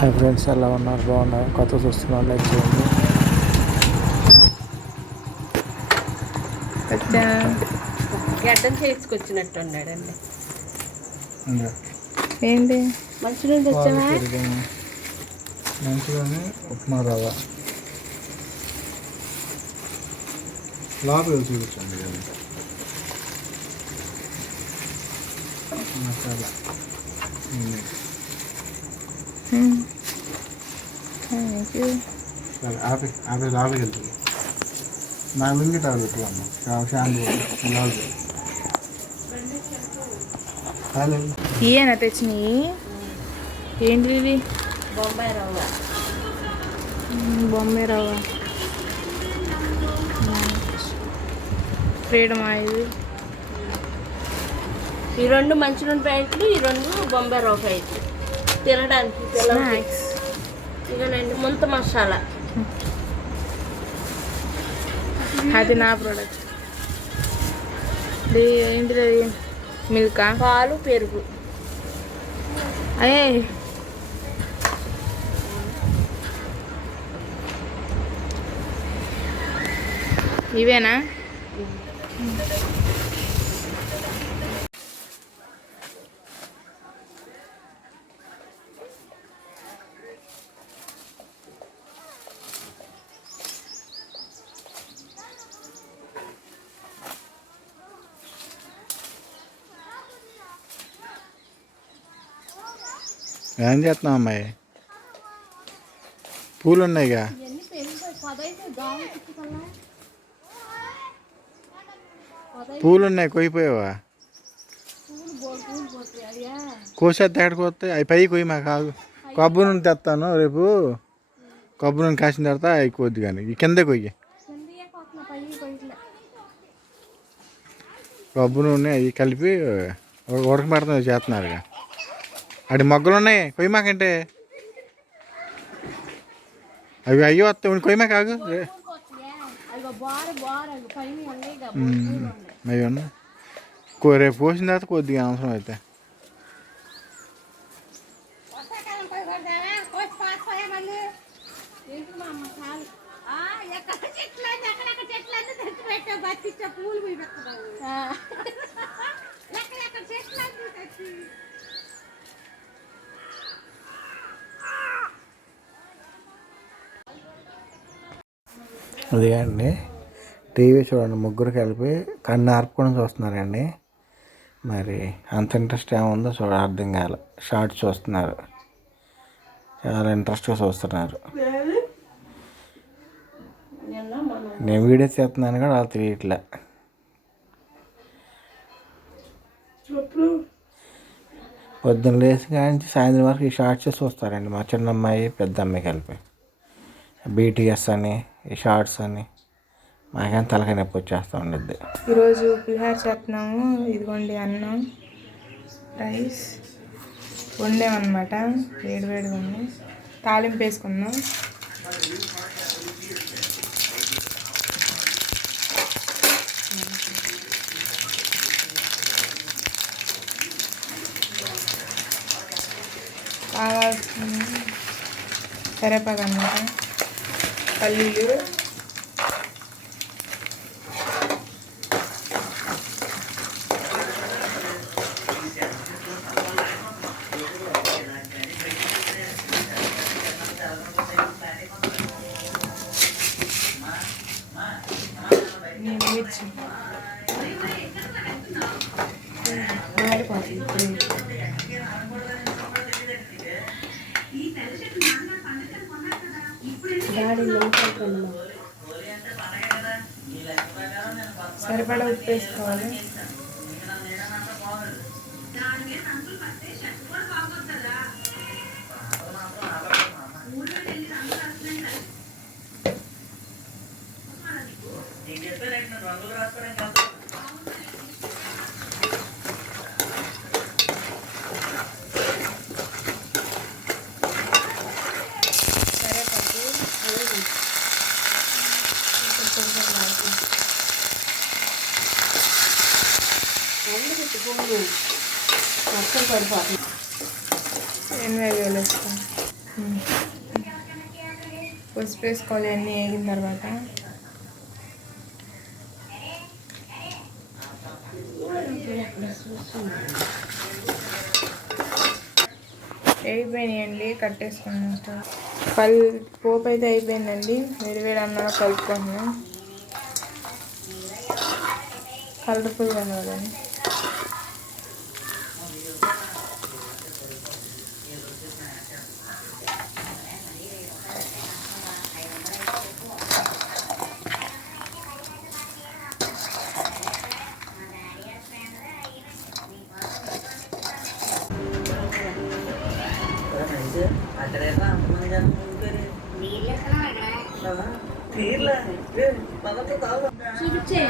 Hi friends, ఎలా ఉన్నారు? బాగున్నారు? కొత్త చూస్తున్నారు, లైక్ చేయండి. గడ్డం చేసుకొచ్చినట్టు ఉన్నాడండి. ఏంటి మంచినీళ్ళు తెచ్చావా? మంచిగానే ఉప్మా రవ్వ లోపల చూపించండి. మసాలా ఆపి ఆపి లోపలికి వెళ్తుంది. నా లుంగి తాగొట్టు అమ్మ షాంపూ ఏనా తెచ్చినాయి? ఏంటి ఇవి? బొంబాయి రవ్వ. బొంబాయి రవ్వ, ఫ్రీడమ్ ఆయిల్. ఈ రెండు మంచినూనె ప్యాకెట్లు, ఈ రెండు బొంబాయి రవ్వ ప్యాకెట్లు తినడానికి స్నాక్స్. ఇకనండి ముంత మసాలా. అది నా ప్రోడక్ట్. ఏంటిది? మిల్కా? పాలు, పెరుగు. అయ్యే ఇవేనా? ఏం చేస్తున్నావు అమ్మాయి? పూలు ఉన్నాయిగా. పూలు ఉన్నాయి, కొయ్యిపోయావా? కోసేస్తే ఎక్కడికి వస్తాయి? అవి పైకి కొయ్యి. మాకు కాదు, కొబ్బరి నూనె తెస్తాను రేపు. కొబ్బరి నూనె కాసిన తర్వాత అవి కొద్ది కానీ కిందే కొయ్యి. కొబ్బరి నూనె అవి కలిపి ఉడకబెడతాం చేస్తున్నారుగా. అడి మొగ్గలు ఉన్నాయి, కొయ్యి మాకంటే అవి అయ్యో వస్తాయి. కొయ్యి మాకు కాగు అవి ఉన్నాయి. రేపు కోసిన తర్వాత కొద్దిగా అవసరం అయితే. అది అండి, టీవీ చూడండి, ముగ్గురు కలిపి కన్ను ఆర్పుకొని చూస్తున్నారండి. మరి అంత ఇంట్రెస్ట్ ఏముందో అర్థం కాలే. షార్ట్స్ చూస్తున్నారు, చాలా ఇంట్రెస్ట్గా చూస్తున్నారు. నేను వీడియో చేస్తున్నాను కూడా వాళ్ళు తెలియట్లే. పొద్దున్న లేచి కానీ సాయంత్రం వరకు ఈ షార్ట్స్ చూస్తారండి మా చిన్న అమ్మాయి, పెద్ద అమ్మాయి కలిపి. బీటీఎస్ అని, ఈ షార్ట్స్ అని, మాకేం తలకాయ నొప్పి వచ్చేస్తూ ఉండిద్ది. ఈరోజు పులిహార చేస్తున్నాము. ఇదిగోండి అన్నం, రైస్ వండామన్నమాట. వేడివేడిగా ఉంది. తాలింపు వేసుకున్నాం. కావాల్సిన కరివేపాకు అన్నమాట, పల్లీలు, మిర్చి. సరిపడా ఉప్పు వేసుకోవాలి. మొత్తం పడిపోతుంది. ఎనభై వేలు వేస్తాం. పసుపు వేసుకోవాలి అన్నీ వేగిన తర్వాత. అయిపోయినాయండి, కట్టేసుకున్నాం. పోపు అయితే అయిపోయిందండి. వేడివేడి అన్నంలో కలుపుకుంటున్నాం. కలర్ఫుల్గా ఉన్నదండి. చూపించే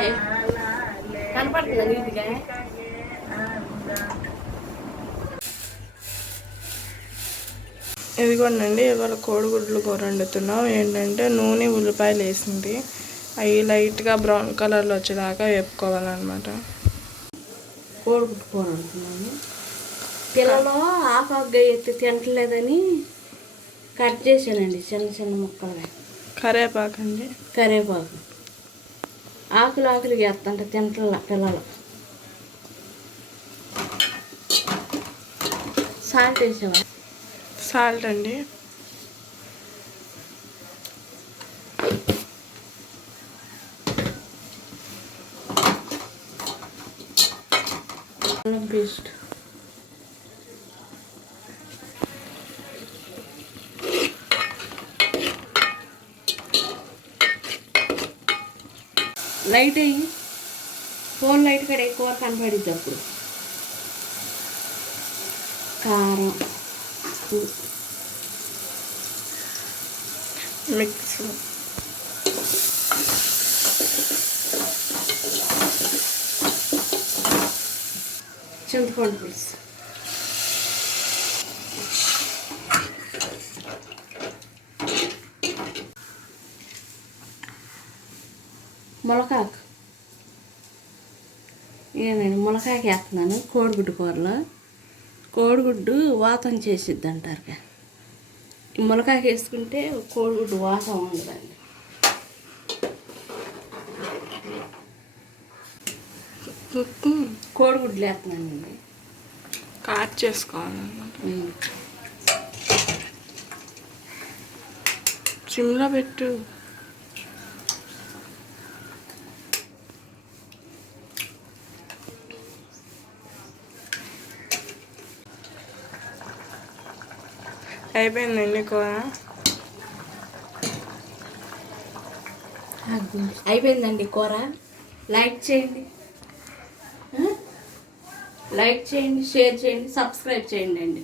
కనపడుతుందా నీట్గా? ఇదిగోండి, ఇవాళ కోడిగుడ్లు కూర వండుతున్నాం. ఏంటంటే నూనె ఉల్లిపాయలు వేసింది, అవి లైట్గా బ్రౌన్ కలర్లో వచ్చేదాకా వేపుకోవాలన్నమాట. కోడిగుడ్డు కూర వండుతున్నాను. పిల్లలు ఆకుగా ఎత్తి తినట్లేదని కట్ చేశానండి చిన్న చిన్న ముక్కలుగా. కరివేపాకండి, కరివేపాకు ఆకులుగా వేస్తుంటే తింటల పిల్లలు. సాల్ట్ వేసావా? సాల్ట్ అండి, అల్లం పేస్ట్, లైట్ అయ్యి ఫోన్ లైట్ కూడా ఎక్కువ కనపడిద్ది. అప్పుడు కారం, మిక్స్, చింతపండు పులుసు, ములకాకు. నేనండి ములకాకు వేస్తున్నాను కోడిగుడ్డు కూరలో. కోడిగుడ్డు వాతం చేసిద్ది అంటారు. ఈ ములకాకు వేసుకుంటే కోడిగుడ్డు వాతం ఉండదండి. కోడిగుడ్లు వేస్తున్నానండి. కాట్ చేసుకోవాలన్నమాట. సిమ్లో పెట్టు. అయిపోయిందండి కూర. అయిపోయిందండి కూర. లైక్ చేయండి, షేర్ చేయండి, సబ్స్క్రైబ్ చేయండి అండి.